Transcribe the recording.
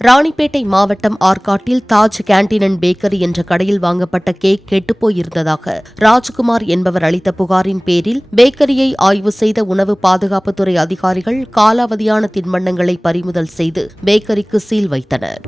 ராணிப்பேட்டை மாவட்டம் ஆற்காட்டில் Taj canteen and bakery என்ற கடையில் வாங்கப்பட்ட கேக் கெட்டுப்போயிருந்ததாக ராஜ்குமார் என்பவர் அளித்த புகாரின் பேரில் பேக்கரியை ஆய்வு செய்த உணவு பாதுகாப்புத்துறை அதிகாரிகள் காலாவதியான தின்பண்டங்களை பறிமுதல் செய்து பேக்கரிக்கு சீல் வைத்தனர்.